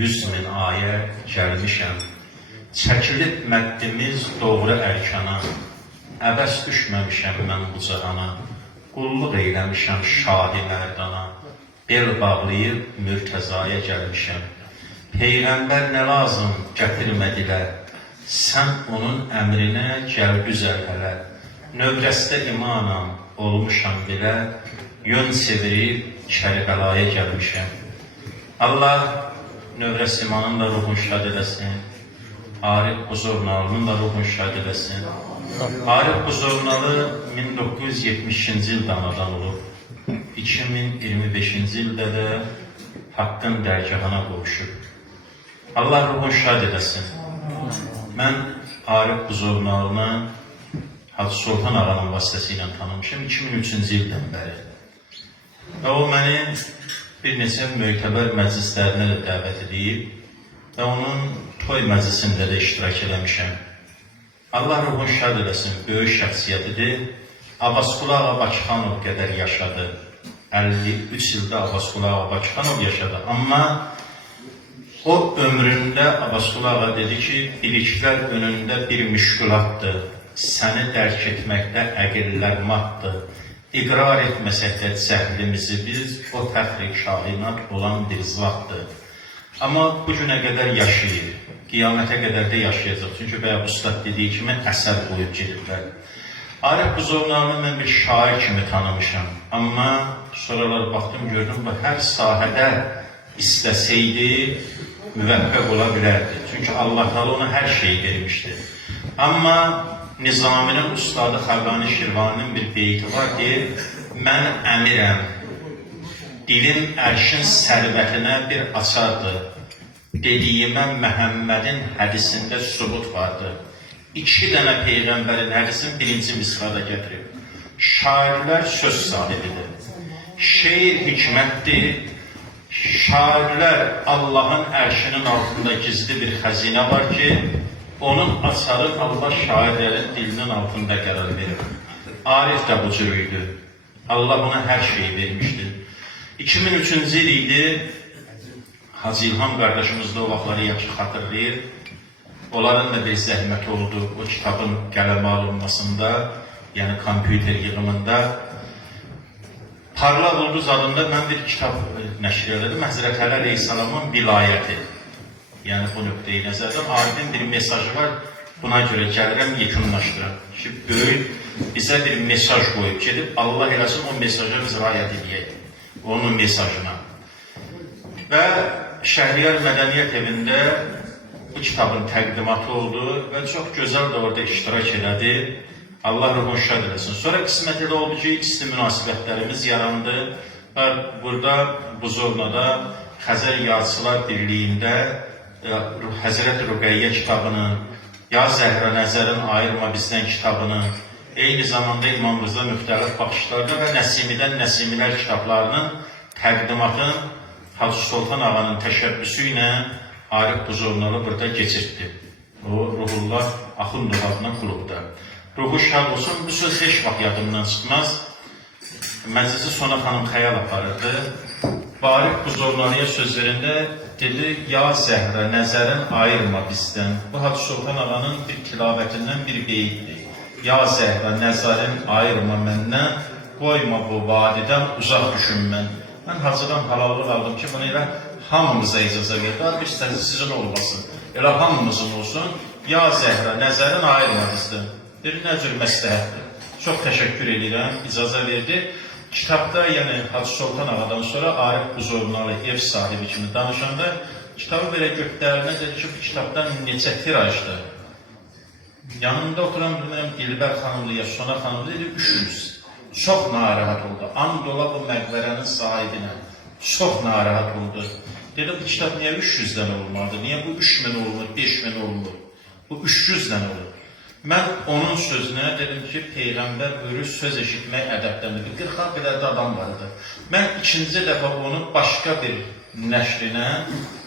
100.000 ayə gəlmişəm. Çəkilib məddimiz doğru ərkana, əbəs düşməmişəm mən bu cahana. Qulluq eyləmişəm şahi mərdana, bel bağlayıb mürtəzaya gəlmişəm. Peyğəmbər nə lazım gətirmədilər, sən onun əmrinə gəl düzəl hələ. Növrəstə imanam olmuşam belə, yön çevirib Kərbəlaya gəlmişəm. Allah Növrəst imanın da ruhun şad eləsin, Arif Buzornalının da ruhun şad eləsin. Arif Buzornalı 1970-ci ildə anadan olub, 2025-ci ildə də Haqqın dərgahına qovuşub. Allah ruhun şad eləsin. Mən Arif Buzornalını Hacı Sultan Ağanın vasitəsilə tanımışım 2003-cü ildən bəri. Və o məni bir neçə möhtəbər məclislərinə də dəvət edib və onun toy məclisində də iştirak eləmişəm. Allah ruhun şad eləsin, böyük şəxsiyyətidir. Abbasqulu Ağa Bakıxanov qədər yaşadı. 53 ildə Abbasqulu Ağa Bakıxanov yaşadı. Amma o ömründə Abbasqulu Ağa dedi ki, biliklər önündə bir müşkülatdır. Səni dərk etməkdə əqillər matdır. İqrar etməsək də cəhlimizi biz, o təxri kainat olan bir zatdır. Amma bu günə qədər yaşayır, qiyamətə qədər də yaşayacaq. Çünki Bəyab Ustad dediyi kimi əsər qoyub gediblər. Arif Buzornalını mən bir şair kimi tanımışam. Amma sonralar baxdım, gördüm, bu hər sahədə istəsəydi müvəffəq ola bilərdi. Çünki Allah Teala ona hər şeyi vermişdi. Amma Nizaminin ustadı Xəqani Şirvaninin bir beyti var ki, mən əmirəm, dilim ərşin sərvətinə bir açardır. Dediyimə Məhəmmədin hədisində sübut vardır. 2 dənə Peyğəmbərin hədisini birinci misrada gətirib. Şairlər söz sahibidir. Şeir hikmətdir. Şairlər Allahın ərşinin altında gizli bir xəzinə var ki, onun açarı Allah şairlərin dilinin altında qərar verir. Arif də bu cür idi. Allah ona hər şeyi vermişdir. 2003-cü il idi, Hacı İlham qardaşımız da o vaxtları yaxşı xatırlayır. Onların da bir zəhməti oldu o kitabın qələmə alınmasında, yəni kompüter yığımında. Parlaq Ulduz adında mən bir kitab nəşr elədim. Həzrət Əli Əleyhisselamın vilayəti. Yəni bu nöqteyi nəzərdən Arifin bir mesajı var, buna görə gəlirəm, yekunlaşdıram. Ki, böyük bizə bir mesaj qoyub gedib, Allah eləsin o mesaja biz rayət edəyək, onun mesajına. Və Şəhriyar Mədəniyyət evində bu kitabın təqdimatı oldu və çox gözəl də orada iştirak elədi. Allah ruhun şad eləsin. Sonra qismət elə oldu ki, isti münasibətlərimiz yarandı. Burada Buzornada Xəzər Yazıçılar Birliyində Həzrət Rüqəyyə kitabının, Ya Zəhra Nəzərin Ayırma Bizdən kitabının, eyni zamanda İmam Rıza müxtəlif baxışlarda və Nəsimidən Nəsimilər kitablarının təqdimatın Hacı Sultan Ağanın təşəbbüsü ilə Arif Buzornalı burada geçirtdi. O, Ruhullah Axundov adına klubda. Ruhu şad olsun, bu söz heç vaxt yadımdan çıxmaz. Məclisi Sona xanım xəyal aparırdı. Arif Buzornalıya sözlərində dedi, Ya Zəhra, nəzərin ayırma bizdən. Bu Hacı Sultan Ağanın bir tilavətindən bir beyitdir. Ya Zəhra, nəzərin ayırma məndən, qoyma bu vadidən uzaq düşün mən. Mən hacıdan halallıq aldım ki, bunu elə hamımıza icazə verdi. Bir istəsi sizin olmasın, elə hamımızın olsun. Ya Zəhra, nəzərin ayırma bizdən. Dedi, nə cür məsləhətdir. Çox təşəkkür edirəm, icazə verdi. Kitabda, yəni Hacı Sultan Ağadan sonra Arif Buzornalı ev sahibi kimi danışanda kitabı belə götlərinə dedi ki, bu kitabdan neçə tirajdır. Yanında oturan bilməyəm Dilbər xanımlı ya Sona xanımlı dedi 300. Çox narahat oldu. Andola bu məqbərənin sahibinə. Çox narahat oldu. Dedi, bu kitab niyə 300-dən olmadı? Niyə bu 3000 olmur, 5000 olmur? Bu 300-dən olur. Mən onun sözünə dedim ki, Peyğəmbər buyurur, söz eşitmək ədəbdəndir. 40 qədər də adam vardı. Mən ikinci dəfə onu başqa bir nəşrinə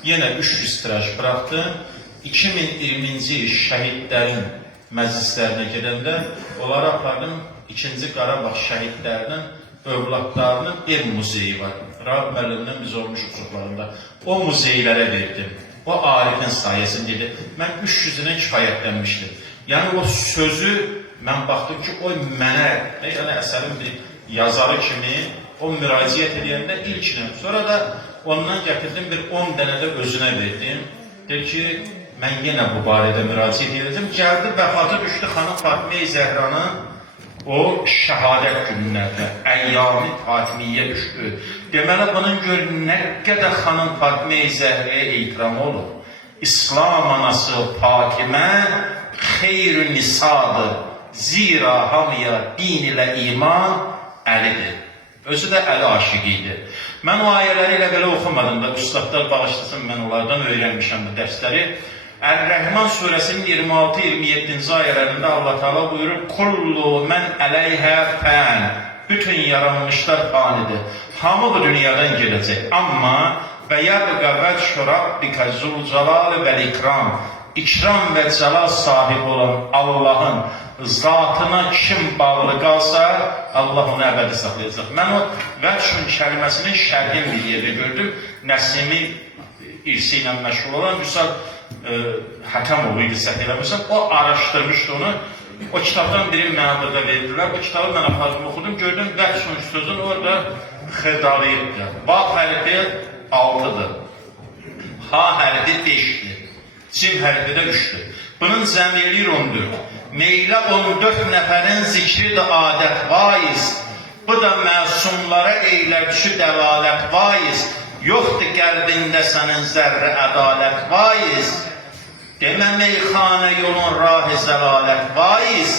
yenə 300 tiraj bıraxdım. 2020-ci il şəhidlərin məclislərinə gedəndə onları apardım. 2-ci Qarabağ şəhidlərinin övladlarının bir muzeyi var. Rahib müəllimdən biz olmuşuq çoxlarında. o muzeylərə verdim. O Arifin sayəsində. Mən 300-ünə kifayətlənmişdim. Yəni o sözü mən baxdım ki, o mənə, yəni əsərin bir yazarı kimi o müraciət edəndə ilkinə. Sonra da ondan gətirdim bir 10 dənə də özünə verdim. Deyir ki, mən yenə bu barədə müraciət edəcəm. Gəldi, vəfata düşdü xanım Fatimə-i Zəhranın o şəhadət günlərdə, əyyam-ı Fatimiyyə düşdü. Deməli, bunun gör nə qədər xanım Fatimə-i Zəhrəyə ehtiram olur. İslam anası Fatimə xeyr-ü nisadır. Zira hamıya din ilə iman Əlidir. Özü də Əli aşiqi idi. Mən o ayələri ilə belə oxumadım da, üstadlar bağışlasın, mən onlardan öyrənmişəm bu dərsləri. Əl-Rəhman surəsinin 26-27-ci ayələrində Allah Teala buyurur: Kullu mən əleyhə fən. Bütün yaranmışlar fanidir. Hamı bu dünyadan gedəcək. Amma və yəbqə vəchü rabbikə zülcəlal vəl-ikram. İkram və cəlal sahibi olan Allahın zatına kim bağlı qalsa, Allah onu əbədi saxlayacaq. Mən o vəchün kəlməsinin şərhin bir yerdə gördüm. Nəsimi irsi ilə məşğul olan Müsal Həkamoğlu idi, səhv eləmirsən. O araşdırmışdı onu. O kitabdan birini mənə burada verdilər. Bu kitabı mən apardım, oxudum. Gördüm vəchün sözün orada xədalıydı. Ba hərfi 6'dır. Ha hərfi 5'dir. Cim hərfi də 3'dür. Bunun zəmirli 14. Meylə 14 nəfərin zikri də adət vaiz. Bu da məsumlara eyləbçü dəlalət vaiz. Yoxdur qəlbində sənin zərrə ədalət vaiz. Demə meyxanə yolun rahı zəlalət vaiz.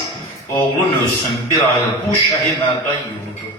Oğlun ölsün bir ayır bu şəhi mərdan yoludur.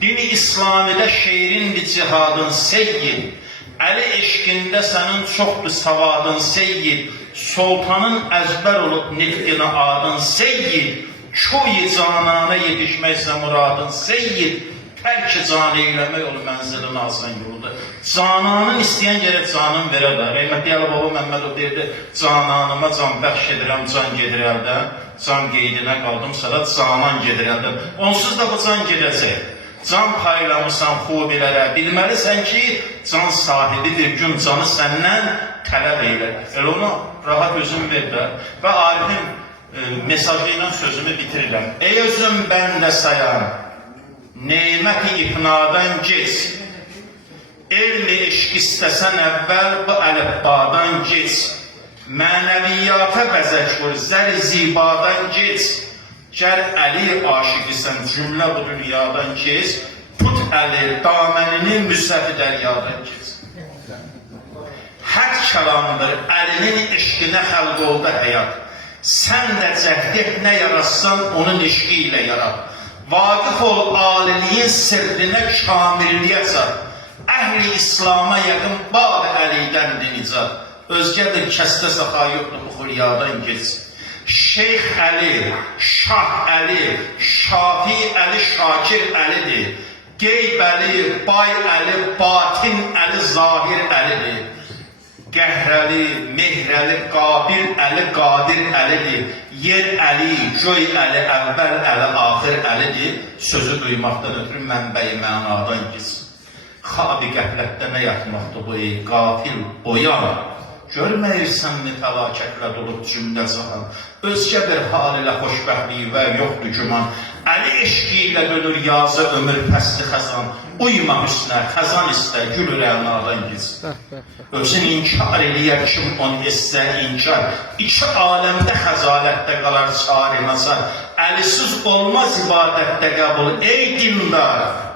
Dini İslamidə şeirindir cihadın seyyid. Əli eşqində sənin çoxdur savadın seyyid. Sultanın əzbər olub nitqinə adın seyyid. Köy-i canana yetişməksə muradın seyyid. Tərk-i canı eyləmək olur mənzilin asan yoludur. Cananın istəyən gerək canın verə də. Rəhmətli Əli Baba Məmmədov deyirdi, cananıma can bəxş edirəm, can gedir əldən. Can qeydinə qaldımsa da canan gedir əldən. Onsuz da bu can gedəcək. Can paylamısan xubilərə, bilməlisən ki, can sahibi bir gün canı səndən tələb eylər. Elə ona rahat özüm ver də. Və Arifin mesajı ilə sözümü bitirirəm. Ey özüm bəndə sayan, neymət-i ifnadan geç. Elmi eşq istəsən əvvəl bu əlifbadan geç. Mənəviyyata bəzək vur, zər-i zibadan geç. Gəl Əli aşiqisən, cümlə bu dünyadan keç. Tut Əli damənini müsəfi dəryadan keç. Hək kəlamdır, Əlinin eşqinə xəlq oldu həyat. Sən də cəhd et, nə yaratsan onun eşqi ilə yarat. Vaqif ol aliliyin sirrinə kamilliyə çat. Əhli İslama yaxın bağ Əlidən nicat. Özgədir kəstə saxa yoxdur, bu xülyadan keç. Şeyx Əli, Şah Əli, Şafi Əli, Şakir Əlidir. Qeyb Əli, Bay Əli, Batin Əli, Zahir Əlidir. Qəhr Əli, Mehr Əli, Qabil Əli, Qadir Əlidir. Yer Əli, Göy Əli, Əvvəl Əli, Axir Əlidir. Sözü duymaqdan ötürü mənbəyi mənadan gitsin. Xabi qəflətdə nə yatmaqdır bu ey qafil oyan. Görməyirsənmi fəlakətlə dolub cümlə zahan. Özgə bir hal ilə xoşbəxtliyi və yoxdur güman. Əli eşqi ilə dönür yazı ömür pəsli xəzan. Uyma hüsnə, xəzan istə, gülür əlnadan giz. Özün inkar eləyər kim onu etsə inkar. İki aləmdə xəzalətdə qalar çari nazar. Əlisiz olmaz ibadətdə qəbul ey dindar.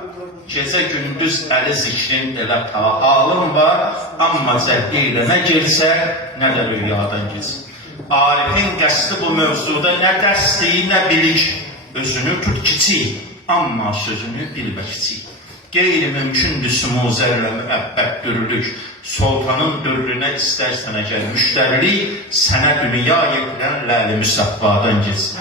Gecə gündüz Əli zikrin elə ta halın var, amma cəhdi ilə nə girsə, nə də rüyadan gitsin. Arifin qəsdi bu mövzuda nə dəsti, nə bilik. Özünü tut kiçik, amma sözünü bilmə kiçik. Qeyri-mümkündür sümuzərlə müəbbət dürlük. Sultanın dürlünə istərsən əgər müştərilik, sənə dünya yetirən ləli müsəffadan gitsin.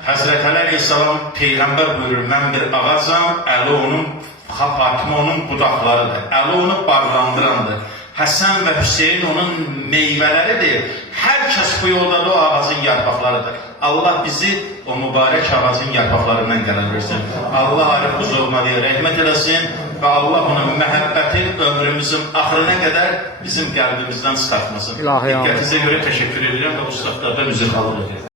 Həzrət Əli Aleyhisselam Peyğəmbər buyurur, mən bir ağacam, Əli onun, Fatimə onun budaqlarıdır, Əli onu barlandırandır. Həsən və Hüseyin onun meyvələridir. Hər kəs bu yoldadır, o ağacın yarpaqlarıdır. Allah bizi o mübarək ağacın yarpaqlarından qərar versin. Allah Arif Buzovmalıya rəhmət eləsin. və Allah onun məhəbbəti ömrümüzün axırına qədər bizim qəlbimizdən çıxartmasın. İlahi, amin. Diqqətinizə görə təşəkkür edirəm və bu ustadlardan üzr xalq edirəm.